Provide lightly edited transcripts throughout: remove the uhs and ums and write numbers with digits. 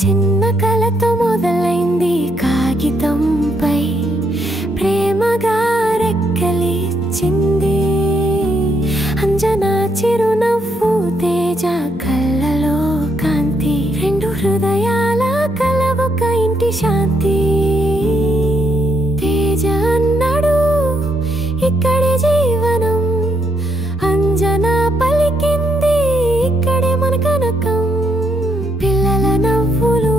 చిన్న కలతో మొదలైంది కాగితంపై ప్రేమగా రెక్కలిచ్చింది అంజనా చిరునవ్వు తేజ కళ్ళలో కాంతి రెండు హృదయాల కలవొక ఇంటి శాంతి తేజ అన్నాడు ఇక్కడే జీవనం అంజనా పలికింది ఇక్కడే మన కనకం పిల్లల నవ్వులు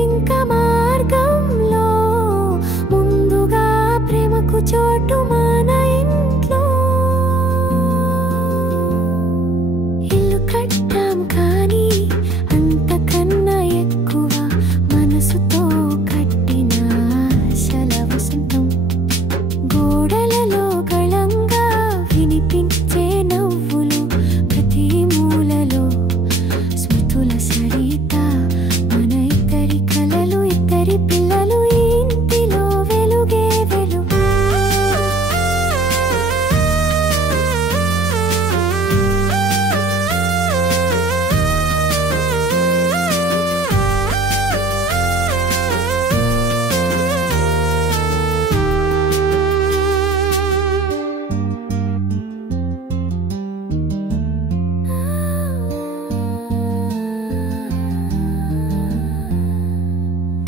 ఇంకా మార్గంలో ముందుగా ప్రేమకు చోటు మన ఇంట్లో ఇల్లు కట్టాం కానీ అంతకన్నా ఎక్కువ మనసుతో కట్టిన ఆశల వసంతం గోడలలో గళంగా వినిపించే నవ్వులు ప్రతి మూలలో స్మృతుల సరిత మన ఇద్దరి కలలు ఇద్దరి పిల్లలు ఈ ఇంటిలో వెలుగే వెలుగు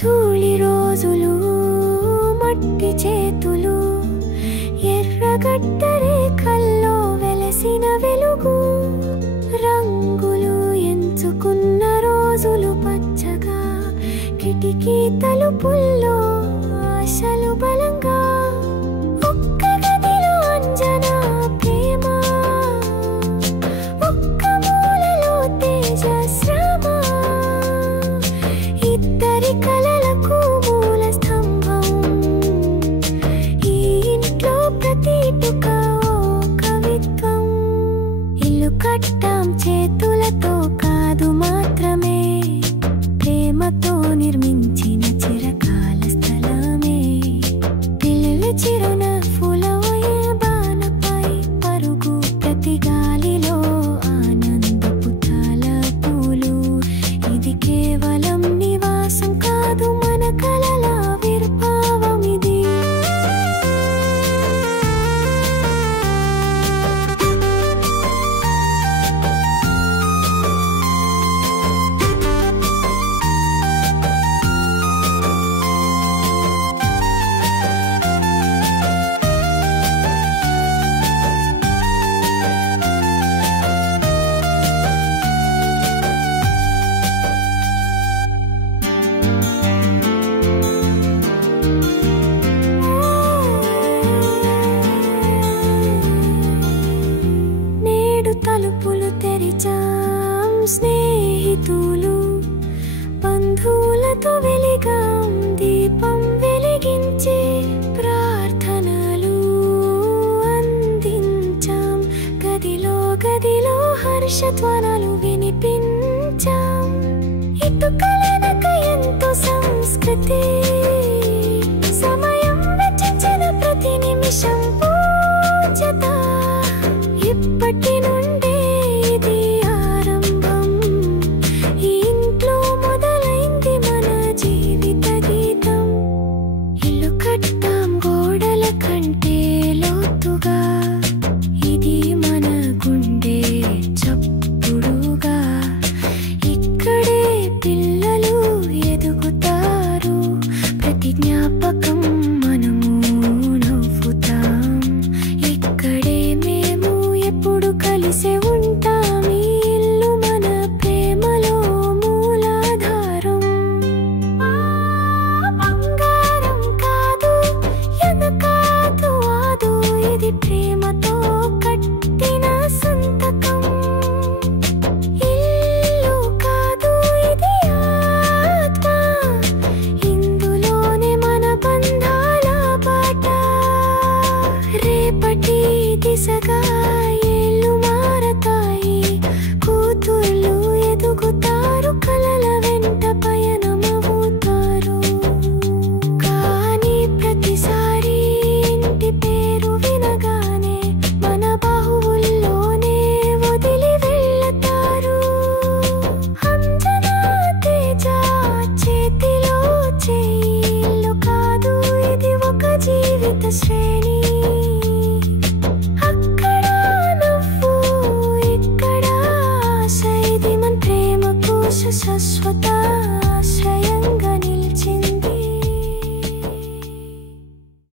తూలి రోజులు మట్టి చేతులు ఎర్రగడ్డ రేఖల్లో వెలసిన వెలుగు రంగులు ఎంచుకున్న రోజులు పచ్చగా కిటికీ తలుపుల్లో ఆశలు బలంగా ఒక్క గదిలో అంజనా ప్రేమ ఒక్క మూలలో తేజ శ్రమ ఇద్దరి కలలకు మూల స్తంభం ఈ ఇంట్లో ప్రతి ఇటుక ఓ కవిత్వం ఇల్లు కట్టాం చేతులతో కాదు మాత్రమే ప్రేమతో నిర్మించిన చిరకాల స్థలమే పిల్లల చిరునవ్వుల బాణపై పరుగు ప్రతి గాలిలో ఆనందపు తలపులు ఇది కేవలం నివాసం కాదు మన కలల ఆవిర్భావం ఇది నేడు తలుపులు తెరిచాం స్నేహితులు బంధువులతో వెలిగాం దీపం వెలిగించి ప్రార్థనలు అందించాం గదిలో గదిలో హర్షధ్వానాలు వినిపించాం ఇటుకలనక ఎంతో సంస్కృతి సమయం వెచ్చించిన ప్రతి నిమిషం పూజత ఇప్పటి నుండే ఇది ఆరంభం ఈ ఇంట్లో మొదలైంది మన జీవిత గీతం ఇల్లు కట్టాం గోడల కంటే లోతుగా ఇది మన గుండె చప్పుడుగా ఇక్కడే పిల్లలు ఎదుగుతారు ప్రతి జ్ఞాపకం మనము నవ్వుతాం ఇక్కడే మేము ఎప్పుడు కలిసే ఉంటాం ఈ ఇల్లు మన ప్రేమలో మూలాధారం బంగారం కాదు ఎన కాదు ఆదు ఇది ప్రేమతో కట్టిన సంతకం ఇల్లు కాదు ఇది ఆత్మ ఇందులోనే మన బంధాల బాట రేపటి దిశగా